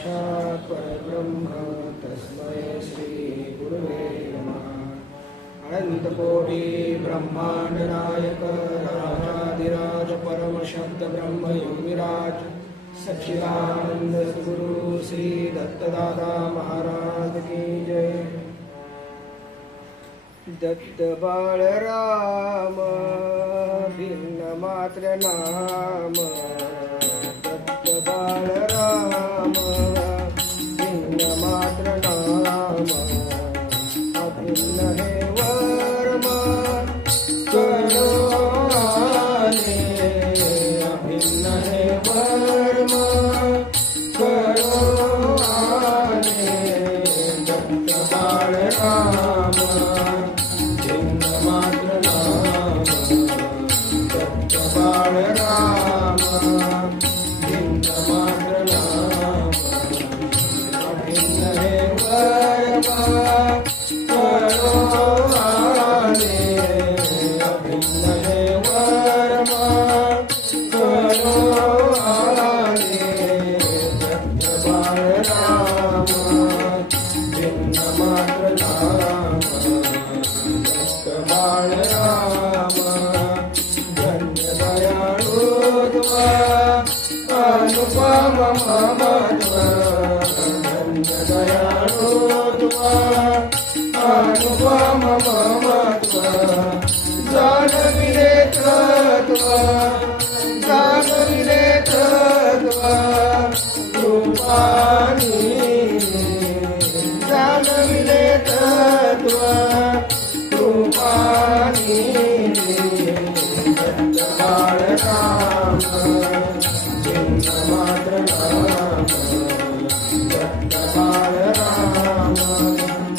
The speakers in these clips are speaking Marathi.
साक्षात् परब्रह्म तस्मै श्रीगुरुवे नमः। अनन्तकोटी ब्रह्माण्डनायक रामादिराज परमशब्दब्रह्मयोगिराज सचिदानन्दसुगुरु श्री दत्तदाता जय दत्तबालराम भिन्नमात्र नाम दत्तबाल Lord. नाम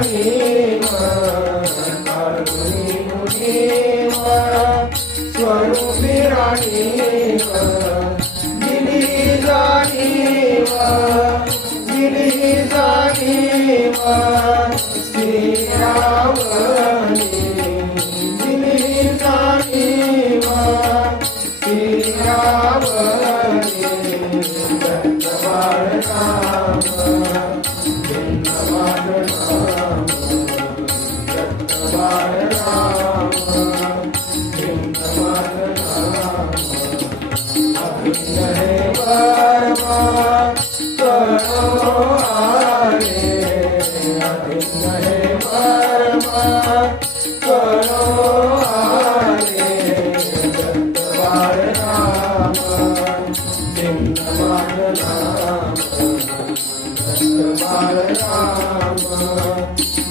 Amém.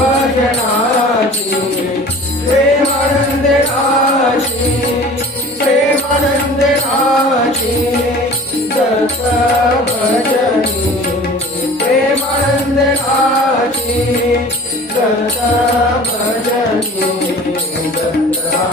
भजनाची प्रेमानंद आशी साची गोडी दत्त भजन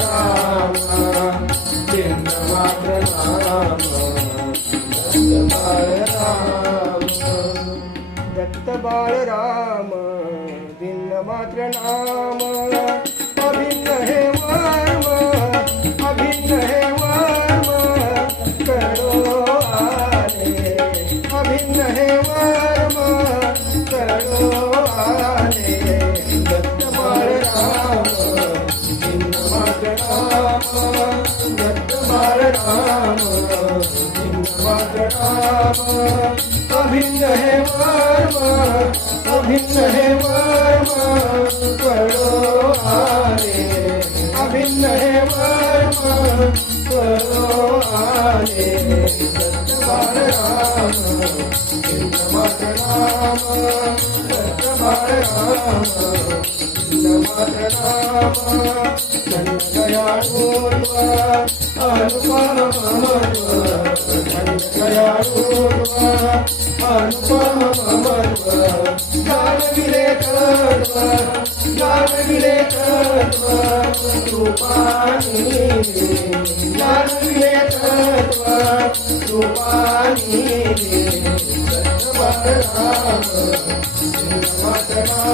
दत्तवाळ राम भिन्नमात्र नाम दत्तवाळ राम दत्त बाळराम भिन्न मात्र नाम. बाळराम भिन्न अभिन्न हे वर्म अभिन्न हे वर्म करो आले अभिन्न हे वर्म करो आले दत्त बाळराम भिन्न मात्र नाम दत्त बाळराम भिन्न मात्र नाम दयाळूर्व अनुपम ममत्व दयाळूर्व अनुपम ममत्व जानविले तत्व जानविले तत्व रूपानी जानविले तत्व रूपानी दत्तबाळराम दत्तबाळराम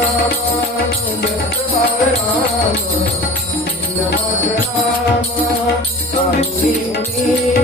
दत्तबाळराम अखंड म्हणीने अखंड म्हणीने तुझा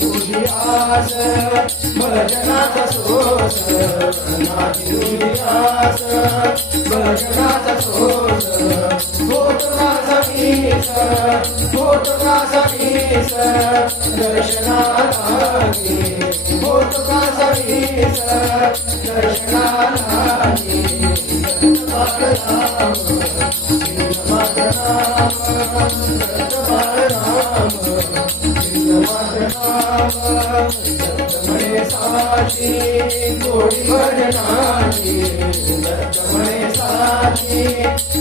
तुझी आस भजनाचा सोस नाही तुझी आस भजनाचा सोस होत माझा मीस माझा मीस दर्शनाला माझा मीस दर्शनाला माझं नाम बाळराम माझं नाम म्हणे साची गोडी भजनाची दत्त म्हणे साची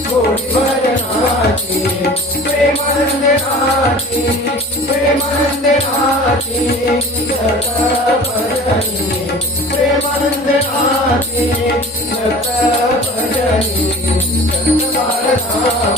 गोडी भजनाची प्रेम प्रेमानंदे नाची भजनी प्रेमानंदे नाची भजनी जगत बाळराम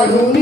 Senhor,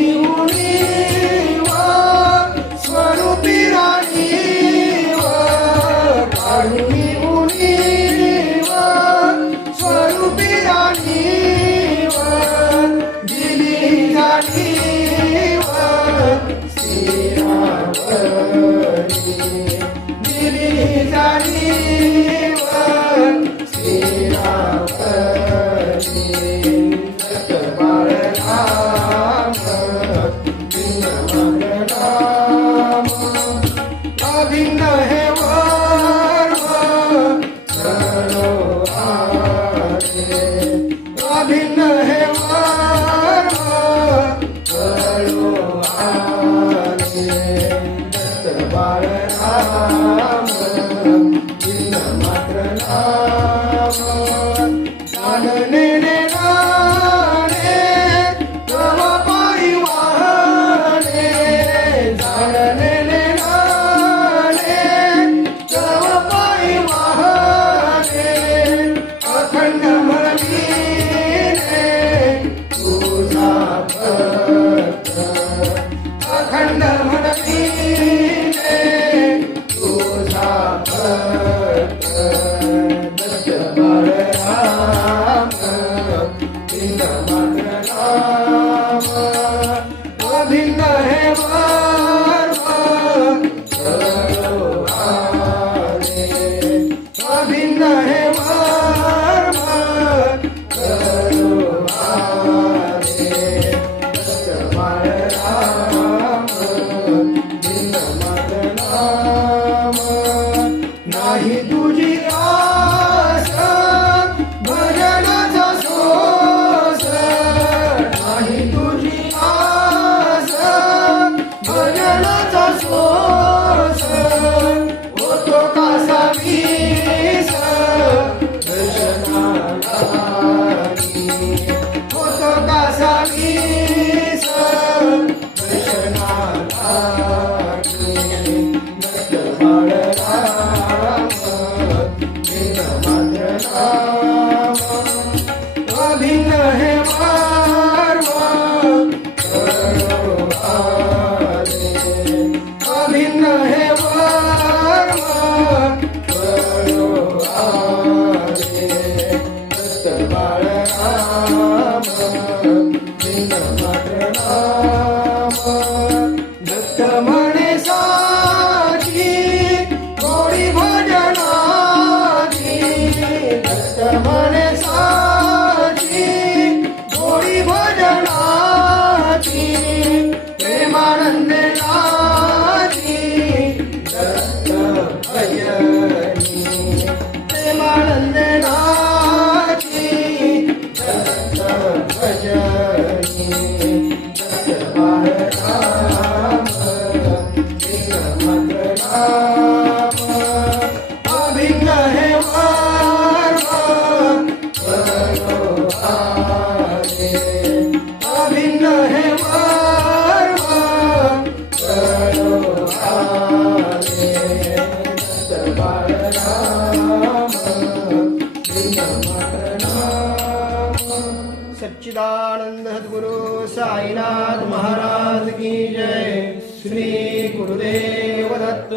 सच्चिदानंद सद्गुरु साईनाथ महाराज की जय। श्री गुरुदेव दत्त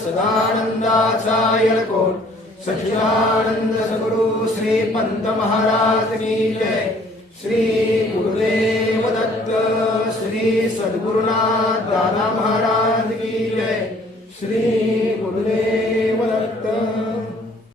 सदानंदाचा यळकोट सच्चिदानंद सद्गुरु श्री पंत महाराज की जय। श्री गुरुदेव दत्त श्री सद्गुरुनाथ दादा महाराज की जय। श्री